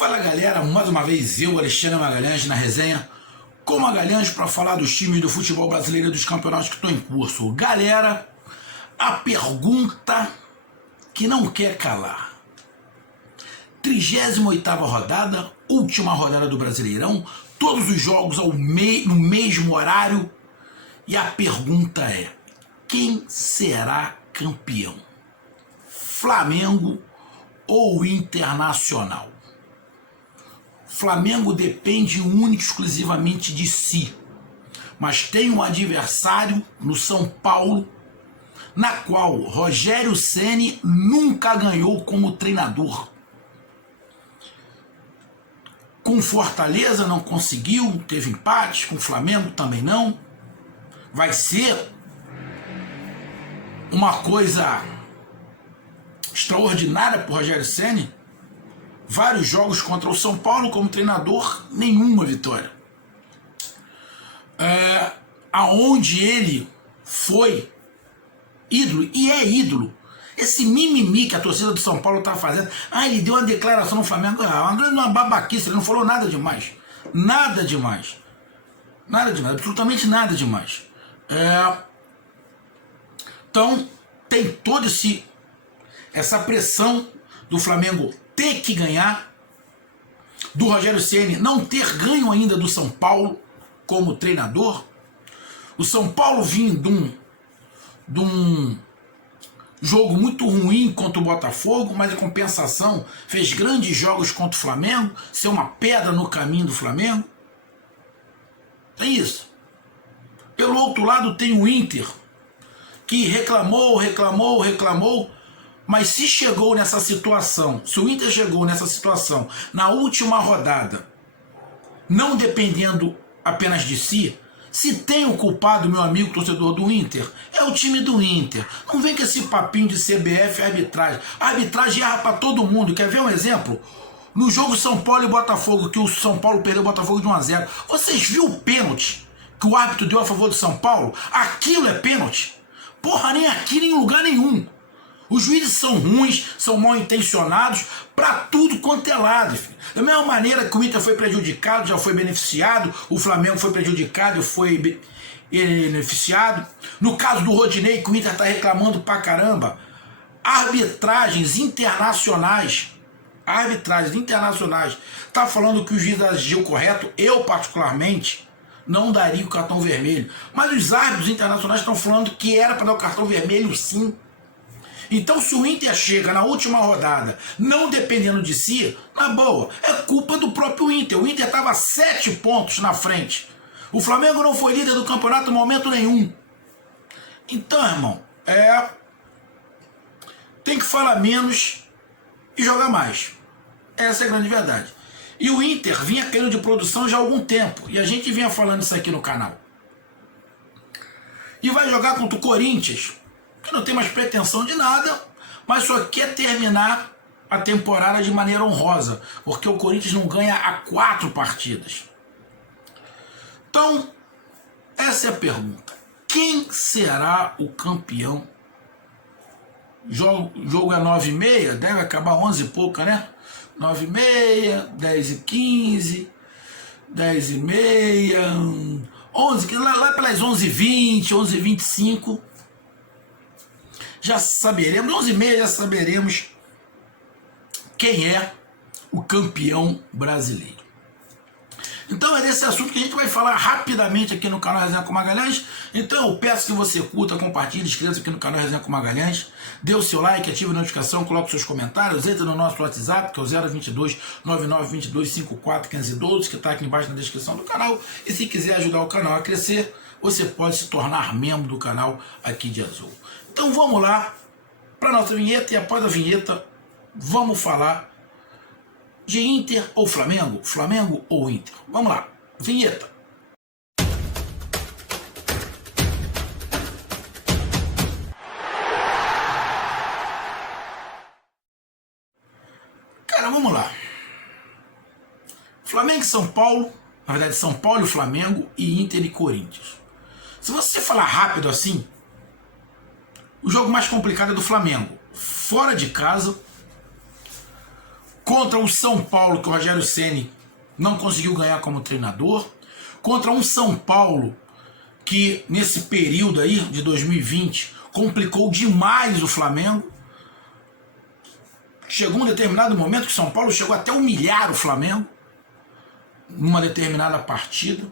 Fala galera, mais uma vez eu, Alexandre Magalhães, na resenha com Magalhães para falar dos times do futebol brasileiro e dos campeonatos que estão em curso. Galera, a pergunta que não quer calar. 38ª rodada, última rodada do Brasileirão, todos os jogos no mesmo horário, e a pergunta é: quem será campeão? Flamengo ou Internacional? Flamengo depende única e exclusivamente de si, mas tem um adversário no São Paulo, na qual Rogério Ceni nunca ganhou como treinador. Com Fortaleza não conseguiu, teve empate, com Flamengo também não. Vai ser uma coisa extraordinária para o Rogério Ceni. Vários jogos contra o São Paulo como treinador, nenhuma vitória. Aonde ele foi ídolo, e é ídolo. Esse mimimi que a torcida do São Paulo está fazendo, ele deu uma declaração no Flamengo, uma babaquice, ele não falou nada demais. Nada demais. Nada demais, absolutamente nada demais. Então, tem toda essa pressão do Flamengo ter que ganhar, do Rogério Ceni não ter ganho ainda do São Paulo como treinador. O São Paulo vinha de um jogo muito ruim contra o Botafogo, mas em compensação fez grandes jogos contra o Flamengo, ser uma pedra no caminho do Flamengo. É isso. Pelo outro lado tem o Inter, que reclamou, mas se chegou nessa situação, se o Inter chegou nessa situação na última rodada, não dependendo apenas de si, se tem o culpado, meu amigo torcedor do Inter, é o time do Inter. Não vem com esse papinho de CBF e arbitragem. A arbitragem erra para todo mundo. Quer ver um exemplo? No jogo São Paulo e Botafogo, que o São Paulo perdeu o Botafogo de 1-0. Vocês viram o pênalti que o árbitro deu a favor do São Paulo? Aquilo é pênalti? Porra, nem aqui, nem em lugar nenhum. Os juízes são ruins, são mal intencionados para tudo quanto é lado, filho. Da mesma maneira que o Inter foi prejudicado, já foi beneficiado, o Flamengo foi prejudicado, foi beneficiado. No caso do Rodinei, que o Inter está reclamando pra caramba, arbitragens internacionais, tá falando que o juiz agiu correto. Eu, particularmente, não daria o cartão vermelho. Mas os árbitros internacionais estão falando que era para dar o cartão vermelho, sim. Então, se o Inter chega na última rodada não dependendo de si, na boa, é culpa do próprio Inter. O Inter estava 7 pontos na frente. O Flamengo não foi líder do campeonato em momento nenhum. Então, irmão, tem que falar menos e jogar mais. Essa é a grande verdade. E o Inter vinha caindo de produção já há algum tempo. E a gente vinha falando isso aqui no canal. E vai jogar contra o Corinthians, que não tem mais pretensão de nada, mas só quer terminar a temporada de maneira honrosa, porque o Corinthians não ganha há 4 partidas. Então, essa é a pergunta. Quem será o campeão? Jogo é 9h30, deve acabar 11 e pouca, né? 9h30, 10h15, 10h30, 11, lá pelas 11h20, 11h25, já saberemos, 11h30 já saberemos quem é o campeão brasileiro. Então é desse assunto que a gente vai falar rapidamente aqui no canal Resenha com Magalhães. Então eu peço que você curta, compartilhe, inscreva-se aqui no canal Resenha com Magalhães, dê o seu like, ative a notificação, coloque seus comentários, entre no nosso WhatsApp, que é o 022 9922 541512, que está aqui embaixo na descrição do canal. E se quiser ajudar o canal a crescer, você pode se tornar membro do canal aqui de azul. Então vamos lá para a nossa vinheta, e após a vinheta vamos falar de Inter ou Flamengo, Flamengo ou Inter. Vamos lá, vinheta. Cara, vamos lá. Flamengo e São Paulo, na verdade São Paulo e Flamengo, e Inter e Corinthians. Se você falar rápido assim, o jogo mais complicado é do Flamengo. Fora de casa, com contra o São Paulo, que o Rogério Ceni não conseguiu ganhar como treinador, contra um São Paulo que nesse período aí de 2020 complicou demais o Flamengo. Chegou um determinado momento que São Paulo chegou até a humilhar o Flamengo numa determinada partida.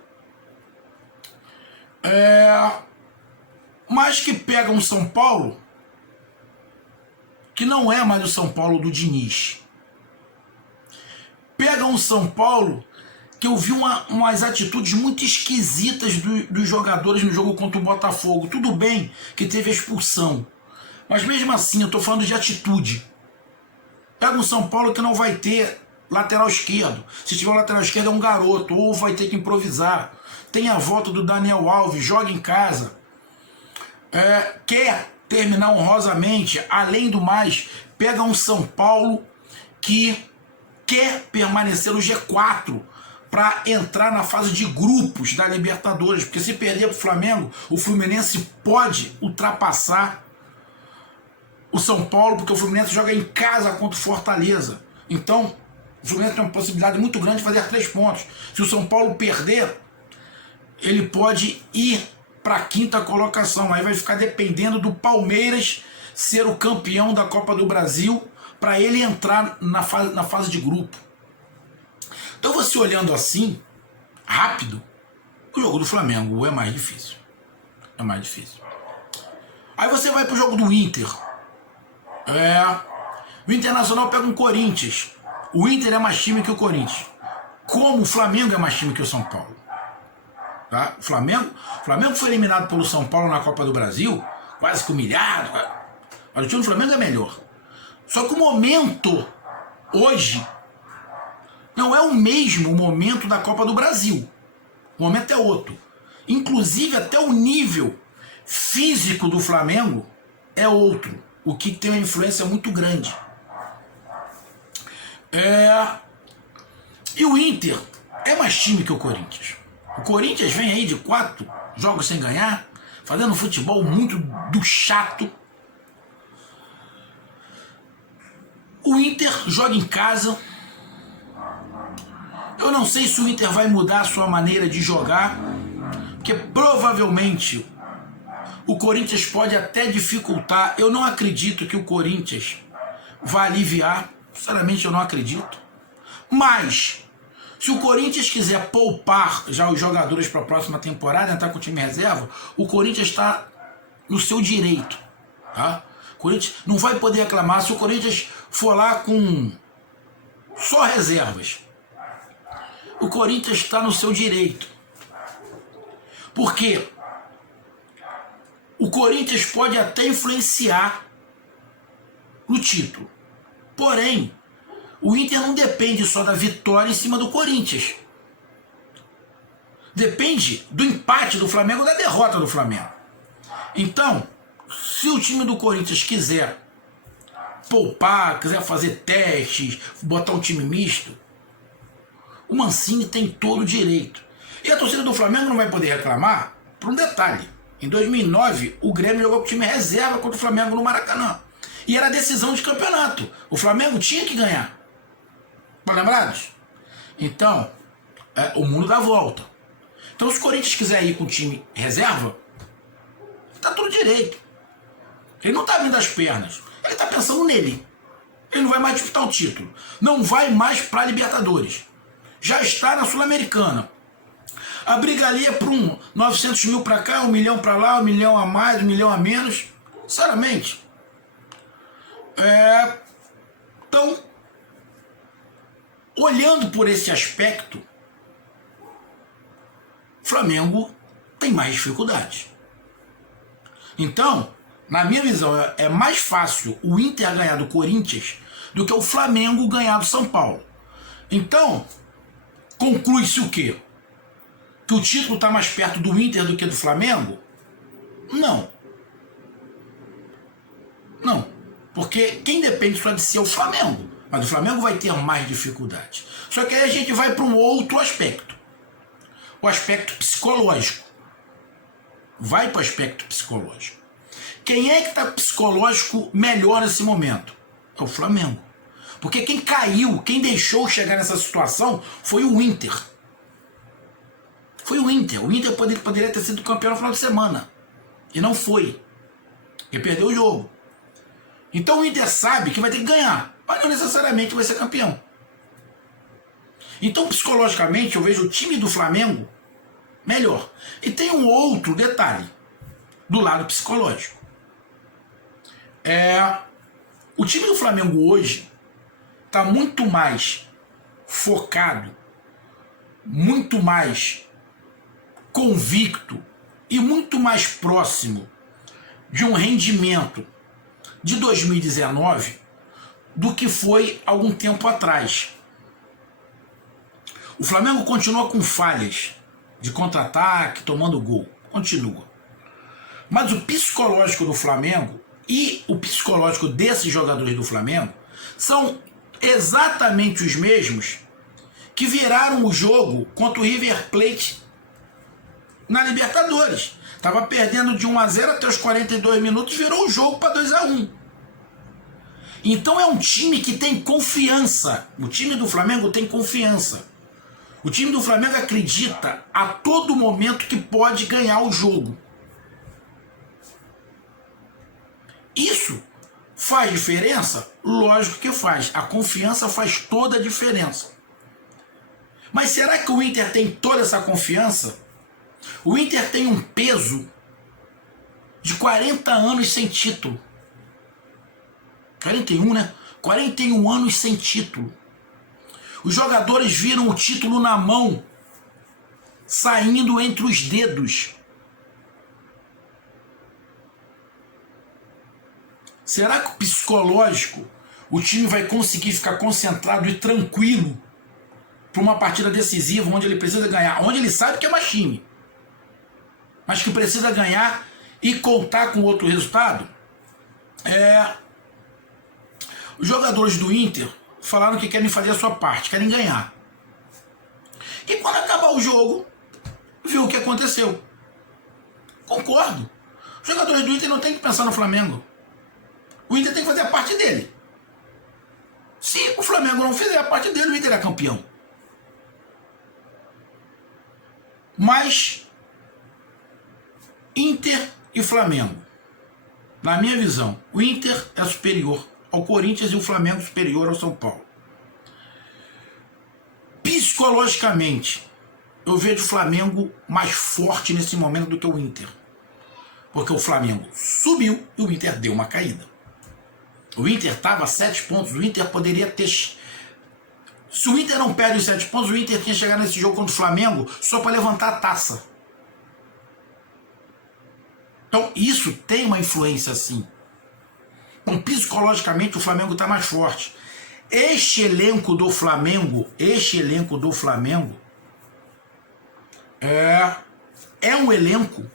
Mas que pega um São Paulo que não é mais o São Paulo do Diniz. Pega um São Paulo que eu vi umas atitudes muito esquisitas dos jogadores no jogo contra o Botafogo. Tudo bem que teve a expulsão, mas mesmo assim eu estou falando de atitude. Pega um São Paulo que não vai ter lateral esquerdo. Se tiver um lateral esquerdo é um garoto, ou vai ter que improvisar. Tem a volta do Daniel Alves, joga em casa. Quer terminar honrosamente, além do mais, pega um São Paulo que quer permanecer no G4 para entrar na fase de grupos da Libertadores, porque se perder para o Flamengo, o Fluminense pode ultrapassar o São Paulo, porque o Fluminense joga em casa contra o Fortaleza. Então, o Fluminense tem uma possibilidade muito grande de fazer 3 pontos. Se o São Paulo perder, ele pode ir para a 5ª colocação. Aí vai ficar dependendo do Palmeiras ser o campeão da Copa do Brasil para ele entrar na fase de grupo. Então você olhando assim, rápido, o jogo do Flamengo é mais difícil. É mais difícil. Aí você vai para o jogo do Inter. O Internacional pega um Corinthians. O Inter é mais time que o Corinthians. Como o Flamengo é mais time que o São Paulo. Tá? O Flamengo foi eliminado pelo São Paulo na Copa do Brasil, quase que humilhado. Mas o time do Flamengo é melhor. Só que o momento, hoje, não é o mesmo momento da Copa do Brasil. O momento é outro. Inclusive, até o nível físico do Flamengo é outro, o que tem uma influência muito grande. E o Inter é mais time que o Corinthians. O Corinthians vem aí de 4 jogos sem ganhar, fazendo um futebol muito do chato. O Inter joga em casa. Eu não sei se o Inter vai mudar a sua maneira de jogar, porque provavelmente o Corinthians pode até dificultar. Eu não acredito que o Corinthians vai aliviar. Sinceramente, eu não acredito. Mas, se o Corinthians quiser poupar já os jogadores para a próxima temporada, entrar com o time reserva, o Corinthians está no seu direito. Tá? O Corinthians não vai poder reclamar se o Corinthians for lá com só reservas. O Corinthians está no seu direito. Por quê? O Corinthians pode até influenciar no título. Porém, o Inter não depende só da vitória em cima do Corinthians. Depende do empate do Flamengo ou da derrota do Flamengo. Então, se o time do Corinthians quiser poupar, quiser fazer testes, botar um time misto, o Mancini tem todo o direito. E a torcida do Flamengo não vai poder reclamar por um detalhe. Em 2009, o Grêmio jogou com o time reserva contra o Flamengo no Maracanã. E era decisão de campeonato. O Flamengo tinha que ganhar. Estão lembrados? Então, o mundo dá volta. Então, se o Corinthians quiser ir com o time reserva, está tudo direito. Ele não está vindo das pernas. Ele está pensando nele. Ele não vai mais disputar o título. Não vai mais para a Libertadores. Já está na Sul-Americana. A briga ali é para 900 mil para cá, 1 milhão para lá, 1 milhão a mais, 1 milhão a menos. Sinceramente. Então, olhando por esse aspecto, o Flamengo tem mais dificuldades. Então, na minha visão, é mais fácil o Inter ganhar do Corinthians do que o Flamengo ganhar do São Paulo. Então, conclui-se o quê? Que o título está mais perto do Inter do que do Flamengo? Não. Não. Porque quem depende só de si é o Flamengo. Mas o Flamengo vai ter mais dificuldade. Só que aí a gente vai para um outro aspecto. O aspecto psicológico. Vai para o aspecto psicológico. Quem é que está psicológico melhor nesse momento? É o Flamengo. Porque quem caiu, quem deixou chegar nessa situação foi o Inter. Foi o Inter. O Inter poderia ter sido campeão no final de semana. E não foi. Ele perdeu o jogo. Então o Inter sabe que vai ter que ganhar, mas não necessariamente vai ser campeão. Então, psicologicamente, eu vejo o time do Flamengo melhor. E tem um outro detalhe do lado psicológico. O time do Flamengo hoje está muito mais focado, muito mais convicto e muito mais próximo de um rendimento de 2019 do que foi algum tempo atrás. O Flamengo continua com falhas de contra-ataque, tomando gol. Continua. Mas o psicológico do Flamengo e o psicológico desses jogadores do Flamengo são exatamente os mesmos que viraram o jogo contra o River Plate na Libertadores. Estava perdendo de 1-0 até os 42 minutos, virou o jogo para 2-1. Então é um time que tem confiança. O time do Flamengo tem confiança. O time do Flamengo acredita a todo momento que pode ganhar o jogo. Isso faz diferença? Lógico que faz. A confiança faz toda a diferença. Mas será que o Inter tem toda essa confiança? O Inter tem um peso de 40 anos sem título. 41, né? 41 anos sem título. Os jogadores viram o título na mão, saindo entre os dedos. Será que o psicológico, o time vai conseguir ficar concentrado e tranquilo para uma partida decisiva, onde ele precisa ganhar, onde ele sabe que é mais time, mas que precisa ganhar e contar com outro resultado? Os jogadores do Inter falaram que querem fazer a sua parte, querem ganhar. E quando acabar o jogo, viu o que aconteceu. Concordo. Os jogadores do Inter não tem que pensar no Flamengo. O Inter tem que fazer a parte dele. Se o Flamengo não fizer a parte dele, o Inter é campeão. Mas Inter e Flamengo, na minha visão, o Inter é superior ao Corinthians e o Flamengo superior ao São Paulo. Psicologicamente, eu vejo o Flamengo mais forte nesse momento do que o Inter. Porque o Flamengo subiu e o Inter deu uma caída. O Inter estava a 7 pontos, o Inter poderia ter... Se o Inter não perde os 7 pontos, o Inter tinha chegado nesse jogo contra o Flamengo só para levantar a taça. Então isso tem uma influência sim. Então psicologicamente o Flamengo está mais forte. Este elenco do Flamengo é um elenco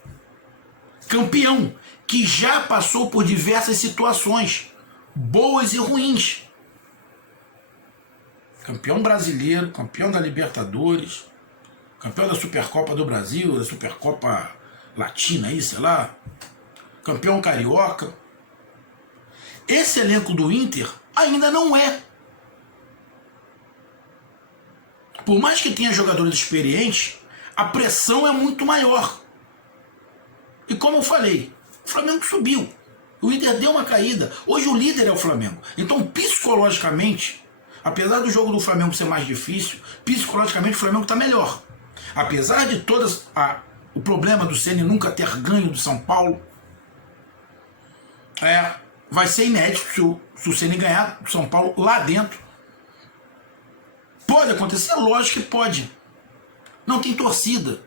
campeão que já passou por diversas situações, boas e ruins. Campeão brasileiro, campeão da Libertadores, campeão da Supercopa do Brasil, da Supercopa Latina, aí, sei lá, campeão carioca. Esse elenco do Inter ainda não é. Por mais que tenha jogadores experientes, a pressão é muito maior. E como eu falei, o Flamengo subiu. O Inter deu uma caída. Hoje o líder é o Flamengo. Então, psicologicamente, apesar do jogo do Flamengo ser mais difícil, psicologicamente o Flamengo está melhor. Apesar de o problema do Ceni nunca ter ganho do São Paulo, vai ser inédito se o Ceni ganhar do São Paulo lá dentro. Pode acontecer? Lógico que pode. Não tem torcida.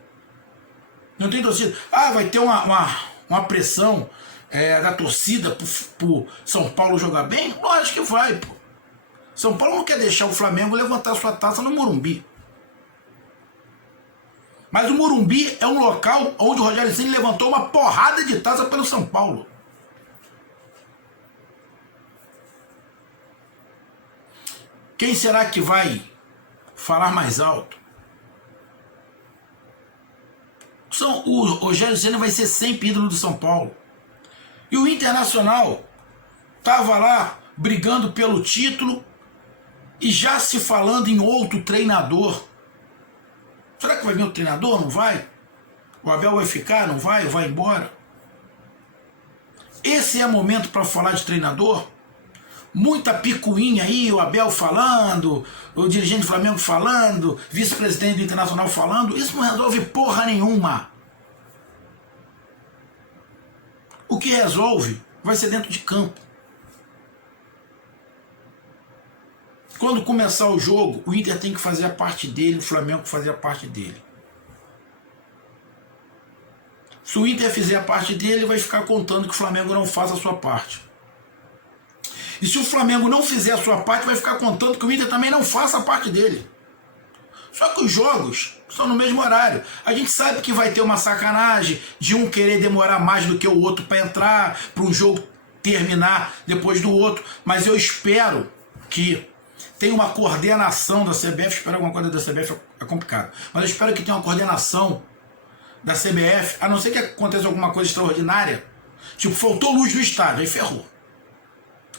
Não tem torcida. Vai ter uma pressão da torcida pro São Paulo jogar bem? Lógico que vai, pô. São Paulo não quer deixar o Flamengo levantar sua taça no Morumbi. Mas o Morumbi é um local onde o Rogério Ceni levantou uma porrada de taça pelo São Paulo. Quem será que vai falar mais alto? O Rogério Ceni vai ser sempre ídolo do São Paulo. E o Internacional estava lá brigando pelo título E já se falando em outro treinador. Será que vai vir outro treinador? Não vai? O Abel vai ficar? Não vai? Ou vai embora? Esse é o momento para falar de treinador? Muita picuinha aí, o Abel falando, o dirigente do Flamengo falando, vice-presidente do Internacional falando. Isso não resolve porra nenhuma. O que resolve vai ser dentro de campo. Quando começar o jogo, o Inter tem que fazer a parte dele, o Flamengo fazer a parte dele. Se o Inter fizer a parte dele, vai ficar contando que o Flamengo não faça a sua parte. E se o Flamengo não fizer a sua parte, vai ficar contando que o Inter também não faça a parte dele. Só que os jogos são no mesmo horário. A gente sabe que vai ter uma sacanagem de um querer demorar mais do que o outro para entrar, para um jogo terminar depois do outro. Mas eu espero que tenha uma coordenação da CBF. Esperar alguma coisa da CBF é complicado. Mas eu espero que tenha uma coordenação da CBF, a não ser que aconteça alguma coisa extraordinária. Tipo, faltou luz no estádio, aí ferrou.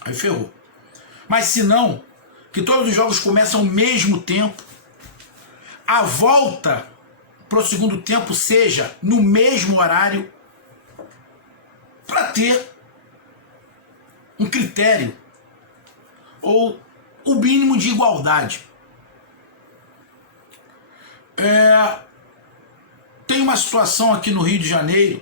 Aí ferrou. Mas se não, que todos os jogos começam ao mesmo tempo, a volta para o segundo tempo seja no mesmo horário, para ter um critério ou o mínimo de igualdade. Tem uma situação aqui no Rio de Janeiro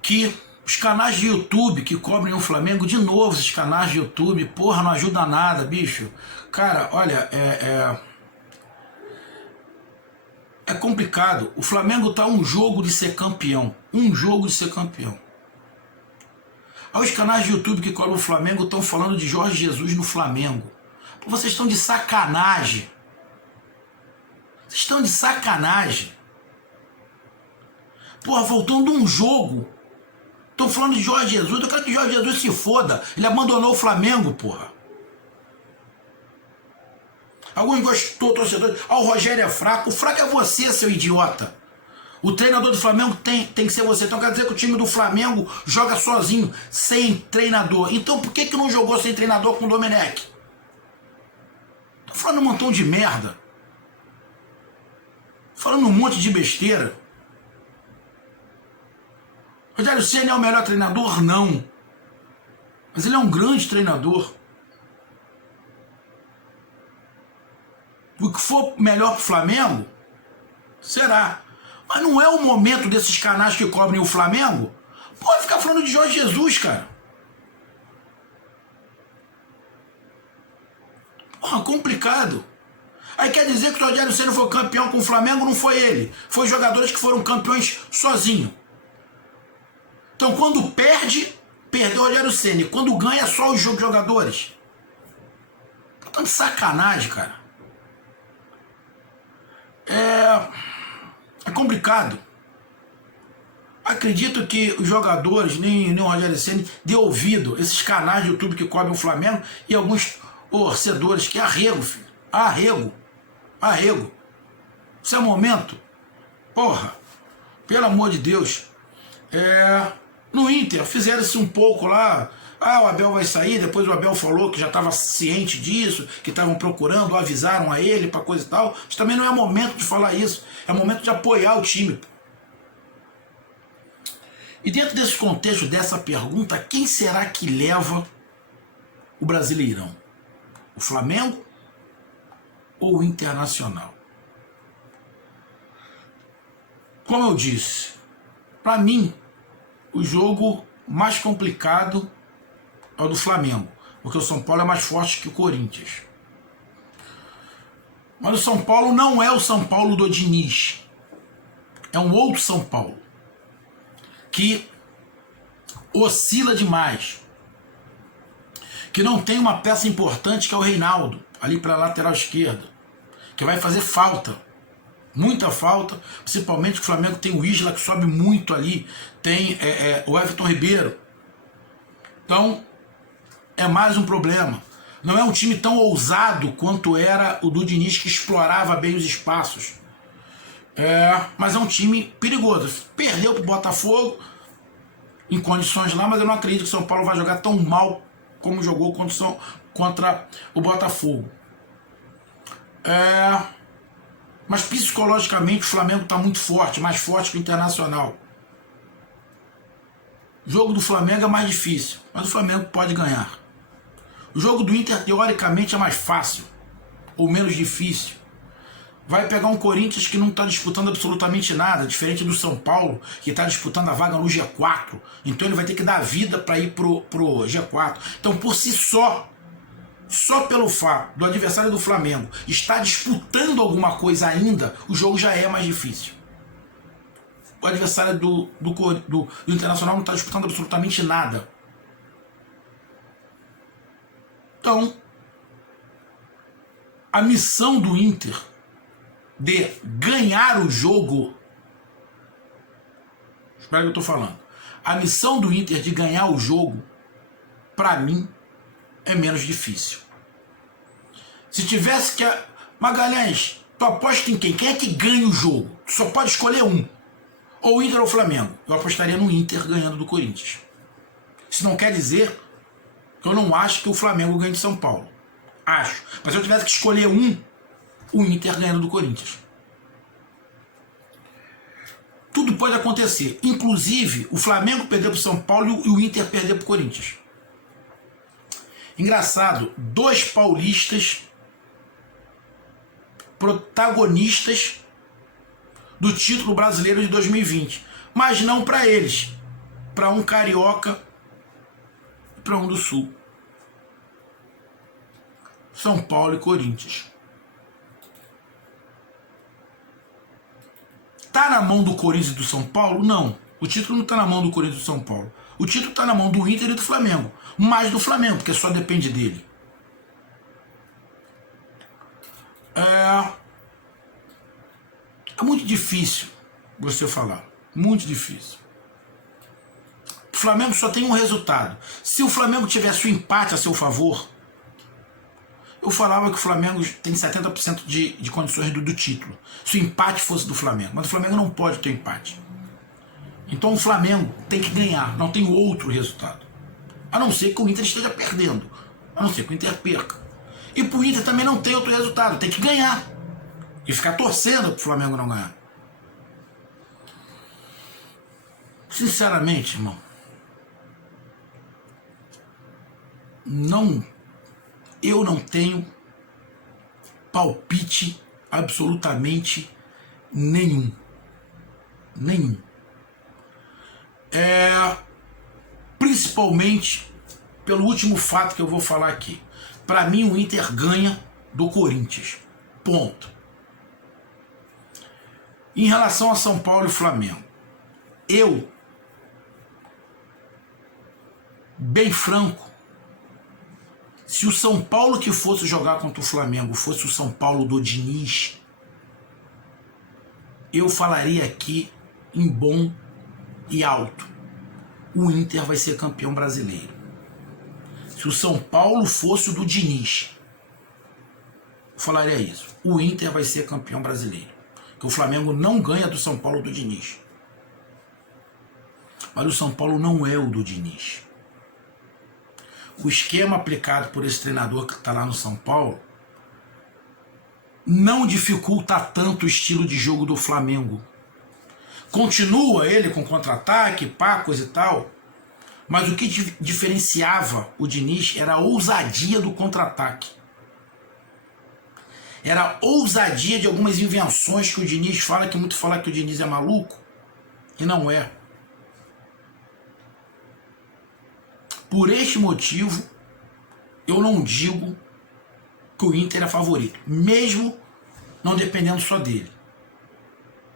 que os canais de YouTube que cobrem o Flamengo, de novo esses canais de YouTube, porra, não ajuda nada, bicho. Cara, olha, é complicado. O Flamengo tá um jogo de ser campeão. Um jogo de ser campeão. Aí os canais de YouTube que cobrem o Flamengo estão falando de Jorge Jesus no Flamengo. Vocês estão de sacanagem. Vocês estão de sacanagem. Porra, voltando um jogo. Estão falando de Jorge Jesus. Eu quero que Jorge Jesus se foda. Ele abandonou o Flamengo, porra. Alguns gostou, torcedores. Ah, o Rogério é fraco. O fraco é você, seu idiota. O treinador do Flamengo tem que ser você. Então quer dizer que o time do Flamengo joga sozinho, sem treinador. Então por que não jogou sem treinador com o Domenech? Tô falando um montão de merda. Falando um monte de besteira. Rogério Ceni é o melhor treinador? Não. Mas ele é um grande treinador. O que for melhor para o Flamengo, será. Mas não é o momento desses canais que cobrem o Flamengo. Pode ficar falando de Jorge Jesus, cara. Porra, complicado. Aí quer dizer que o Rogério Ceni foi campeão com o Flamengo? Não foi ele. Foi jogadores que foram campeões sozinho. Então quando perde, perdeu o Rogério Ceni. Quando ganha, só os jogadores. Tá de sacanagem, cara. É complicado. Acredito que os jogadores, nem o Rogério Ceni, dê ouvido esses canais de YouTube que cobrem o Flamengo e alguns torcedores, que é arrego, filho. Arrego. Isso é momento? Porra, pelo amor de Deus. No Inter, fizeram-se um pouco lá. Ah, o Abel vai sair. Depois o Abel falou que já estava ciente disso, que estavam procurando, avisaram a ele para coisa e tal. Mas também não é momento de falar isso. É momento de apoiar o time. E dentro desse contexto, dessa pergunta, quem será que leva o Brasileirão? O Flamengo ou o Internacional? Como eu disse, para mim, o jogo mais complicado é o do Flamengo, porque o São Paulo é mais forte que o Corinthians. Mas o São Paulo não é o São Paulo do Diniz. É um outro São Paulo, que oscila demais, que não tem uma peça importante, que é o Reinaldo, ali para a lateral esquerda, que vai fazer falta, muita falta, principalmente que o Flamengo tem o Isla, que sobe muito ali, tem o Everton Ribeiro. Então é mais um problema. Não é um time tão ousado quanto era o do Diniz, que explorava bem os espaços. Mas é um time perigoso. Perdeu para o Botafogo em condições lá, mas eu não acredito que o São Paulo vai jogar tão mal como jogou contra contra o Botafogo. Mas psicologicamente o Flamengo está muito forte, mais forte que o Internacional. O jogo do Flamengo é mais difícil, mas o Flamengo pode ganhar. O jogo do Inter, teoricamente, é mais fácil, ou menos difícil. Vai pegar um Corinthians que não está disputando absolutamente nada, diferente do São Paulo, que está disputando a vaga no G4. Então ele vai ter que dar vida para ir pro G4. Então, por si só pelo fato do adversário do Flamengo estar disputando alguma coisa ainda, o jogo já é mais difícil. O adversário do Internacional não está disputando absolutamente nada. Então, a missão do Inter de ganhar o jogo, espera que eu estou falando, a missão do Inter de ganhar o jogo, para mim, é menos difícil. Se tivesse que... Magalhães, tu aposta em quem? Quem é que ganha o jogo? Tu só pode escolher um. Ou o Inter ou o Flamengo. Eu apostaria no Inter ganhando do Corinthians. Isso não quer dizer que eu não acho que o Flamengo ganhe de São Paulo. Acho. Mas se eu tivesse que escolher um, o Inter ganhando do Corinthians. Tudo pode acontecer. Inclusive, o Flamengo perder para o São Paulo e o Inter perder para o Corinthians. Engraçado, 2 paulistas protagonistas do título brasileiro de 2020. Mas não para eles. Para um carioca e para um do Sul. São Paulo e Corinthians. Tá na mão do Corinthians e do São Paulo? Não. O título não tá na mão do Corinthians e do São Paulo. O título tá na mão do Inter e do Flamengo. Mais do Flamengo, porque só depende dele. É muito difícil você falar. Muito difícil. O Flamengo só tem um resultado. Se o Flamengo tivesse o empate a seu favor, eu falava que o Flamengo tem 70% de condições do título. Se o empate fosse do Flamengo. Mas o Flamengo não pode ter empate. Então o Flamengo tem que ganhar. Não tem outro resultado. A não ser que o Inter esteja perdendo. A não ser que o Inter perca. E pro Inter também não tem outro resultado. Tem que ganhar. E ficar torcendo pro Flamengo não ganhar. Sinceramente, irmão. Eu não tenho palpite absolutamente nenhum. Nenhum. Principalmente pelo último fato que eu vou falar aqui. Para mim, o Inter ganha do Corinthians. Ponto. Em relação a São Paulo e Flamengo, eu, bem franco, se o São Paulo que fosse jogar contra o Flamengo fosse o São Paulo do Diniz, eu falaria aqui em bom e alto: o Inter vai ser campeão brasileiro. Se o São Paulo fosse o do Diniz, eu falaria isso: o Inter vai ser campeão brasileiro. Que o Flamengo não ganha do São Paulo do Diniz. Mas o São Paulo não é o do Diniz. O esquema aplicado por esse treinador que está lá no São Paulo não dificulta tanto o estilo de jogo do Flamengo. Continua ele com contra-ataque, pacos e tal, mas o que diferenciava o Diniz era a ousadia do contra-ataque. Era a ousadia de algumas invenções que o Diniz fala, que muito fala que o Diniz é maluco, e não é. Por este motivo, eu não digo que o Inter é favorito, mesmo não dependendo só dele.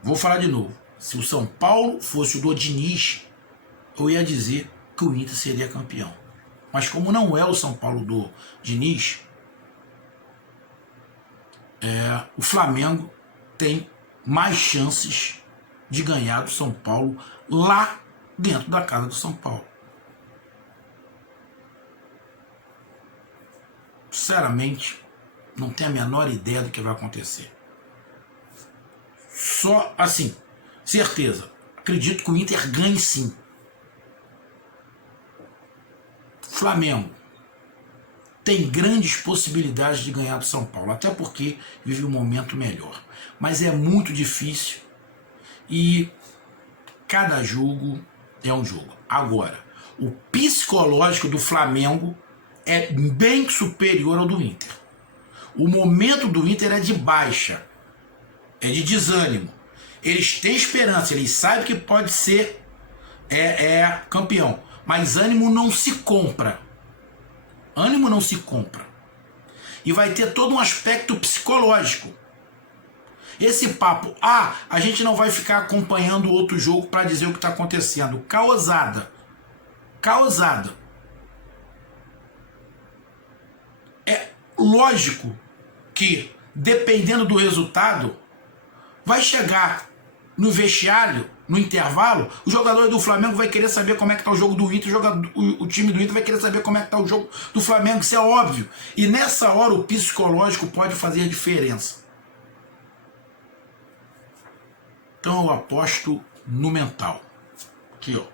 Vou falar de novo. Se o São Paulo fosse o do Diniz, eu ia dizer que o Inter seria campeão. Mas como não é o São Paulo do Diniz, o Flamengo tem mais chances de ganhar do São Paulo lá dentro da casa do São Paulo. Sinceramente, não tenho a menor ideia do que vai acontecer. Só assim, certeza, acredito que o Inter ganhe sim. Flamengo tem grandes possibilidades de ganhar do São Paulo, até porque vive um momento melhor. Mas é muito difícil e cada jogo é um jogo. Agora, o psicológico do Flamengo é bem superior ao do Inter. O momento do Inter é de baixa, é de desânimo. Eles têm esperança, eles sabem que pode ser campeão, mas ânimo não se compra. Ânimo não se compra. E vai ter todo um aspecto psicológico. Esse papo, a gente não vai ficar acompanhando outro jogo para dizer o que está acontecendo. Causada. É lógico que, dependendo do resultado, vai chegar no vestiário, no intervalo, o jogador do Flamengo vai querer saber como é que está o jogo do Inter, o time do Inter vai querer saber como é que está o jogo do Flamengo, isso é óbvio. E nessa hora o psicológico pode fazer a diferença. Então eu aposto no mental. Aqui, ó.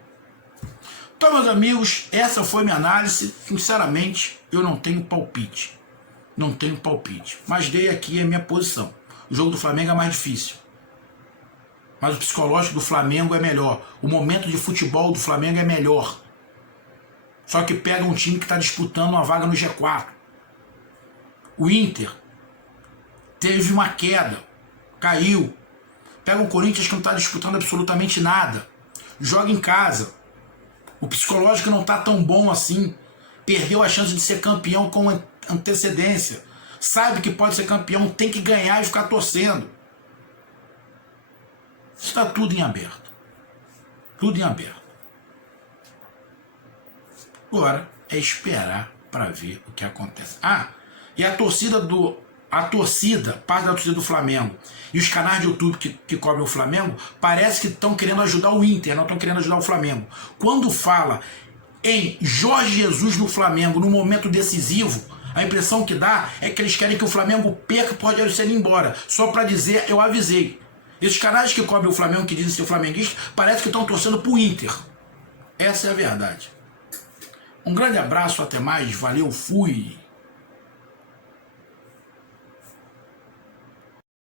Então, meus amigos, essa foi minha análise. Sinceramente, eu não tenho palpite. Mas dei aqui a minha posição. O jogo do Flamengo é mais difícil. Mas o psicológico do Flamengo é melhor. O momento de futebol do Flamengo é melhor. Só que pega um time que está disputando uma vaga no G4. O Inter teve uma queda. Caiu. Pega o Corinthians que não está disputando absolutamente nada. Joga em casa. O psicológico não está tão bom assim. Perdeu a chance de ser campeão com antecedência. Sabe que pode ser campeão, tem que ganhar e ficar torcendo. Está tudo em aberto. Tudo em aberto. Agora é esperar para ver o que acontece. E a torcida, parte da torcida do Flamengo e os canais de YouTube que cobrem o Flamengo, parece que estão querendo ajudar o Inter, não estão querendo ajudar o Flamengo. Quando fala em Jorge Jesus no Flamengo, no momento decisivo, a impressão que dá é que eles querem que o Flamengo perca para o Rogério Ceni ir embora. Só para dizer, eu avisei. Esses canais que cobrem o Flamengo, que dizem ser flamenguista, parece que estão torcendo para o Inter. Essa é a verdade. Um grande abraço, até mais, valeu, fui!